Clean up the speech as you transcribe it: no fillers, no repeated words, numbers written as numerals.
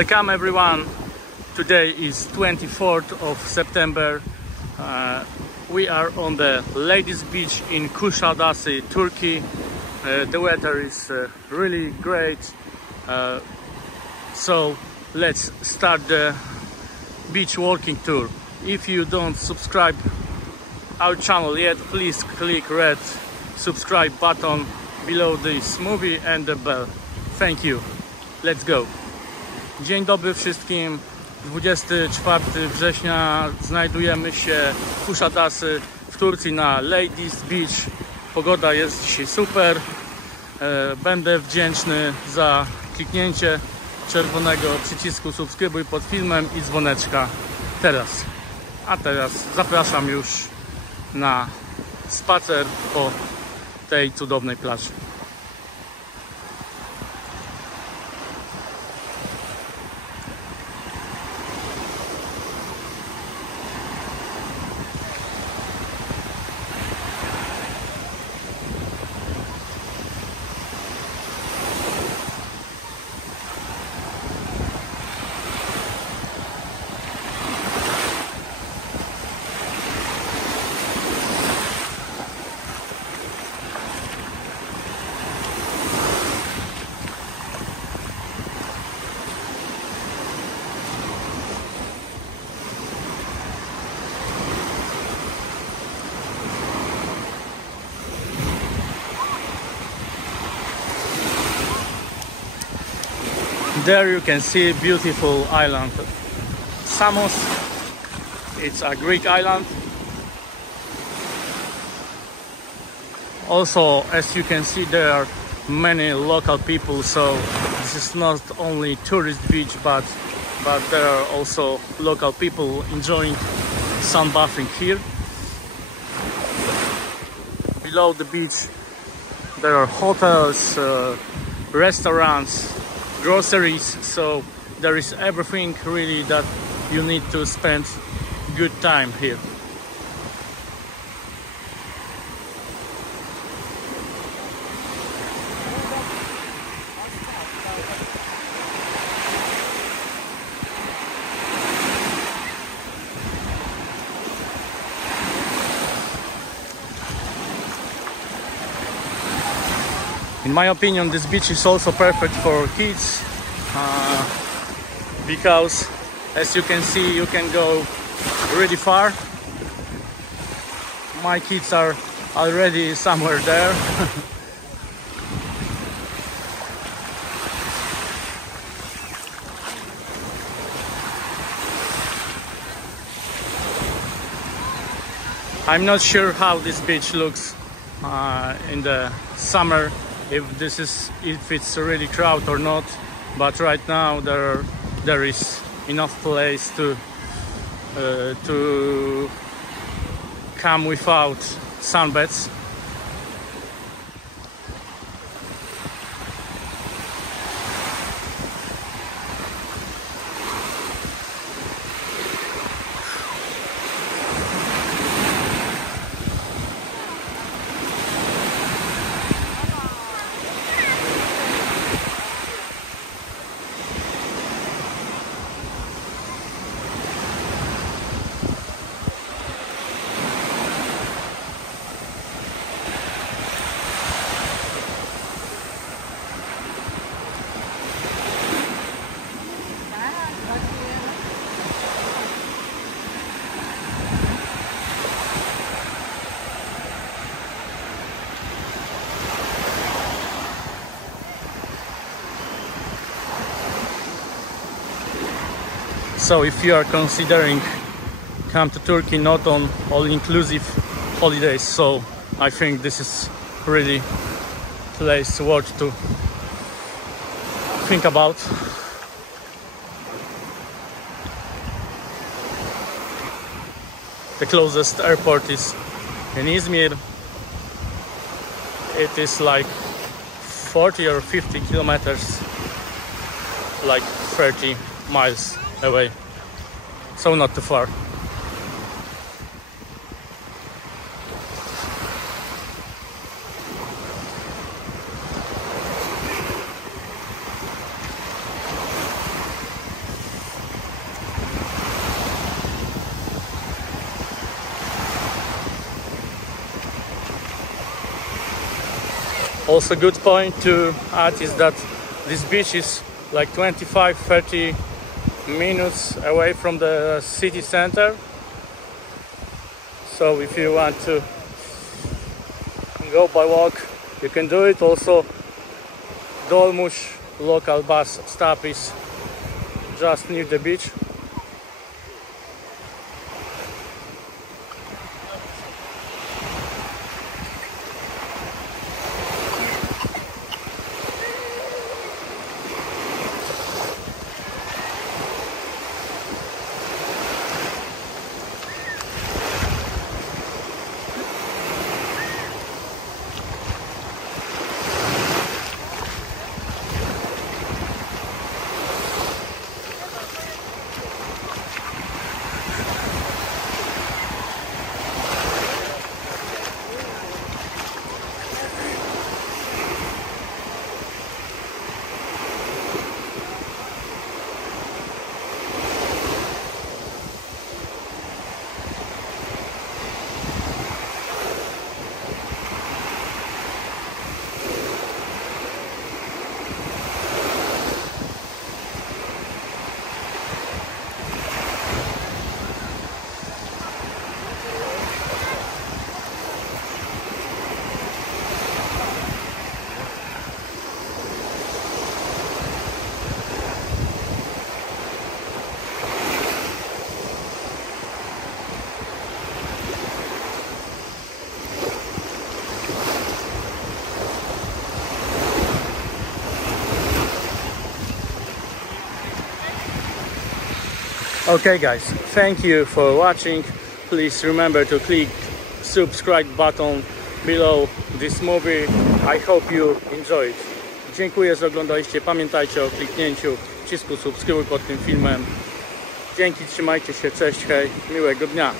Welcome everyone. Today is 24th of September. We are on the ladies beach in Kusadasi, Turkey. The weather is really great. So let's start the beach walking tour. If you don't subscribe our channel yet, please click red subscribe button below this movie and the bell. Thank you. Let's go. Dzień dobry wszystkim. 24 września znajdujemy się w Kusadasi w Turcji na Ladies Beach. Pogoda jest dzisiaj super. Będę wdzięczny za kliknięcie czerwonego przycisku subskrybuj pod filmem i dzwoneczka teraz. A teraz zapraszam już na spacer po tej cudownej plaży. There you can see beautiful island Samos. It's a Greek island. Also, as you can see, there are many local people, so this is not only tourist beach, but there are also local people enjoying sunbathing here. Below the beach there are hotels, restaurants, groceries, so there is everything really that you need to spend good time here. In my opinion, this beach is also perfect for kids because, as you can see, you can go really far. My kids are already somewhere there. I'm not sure how this beach looks in the summer, if it's really crowded or not, but right now there is enough place to come without sunbeds. So if you are considering come to Turkey not on all-inclusive holidays, so I think this is really place worth to think about. The closest airport is in Izmir. It is like 40 or 50 kilometers, like 30 miles away, so not too far. Also, good point to add is that this beach is like 25-30 minutes away from the city center. So if you want to go by walk, you can do it. Also, Dolmuş local bus stop is just near the beach. Okay guys, thank you for watching. Please remember to click subscribe button below this movie. I hope you enjoyed. Dziękuję, że oglądaliście. Pamiętajcie o kliknięciu przycisku subskrybuj pod tym filmem. Dzięki, trzymajcie się, cześć, hej, miłego dnia.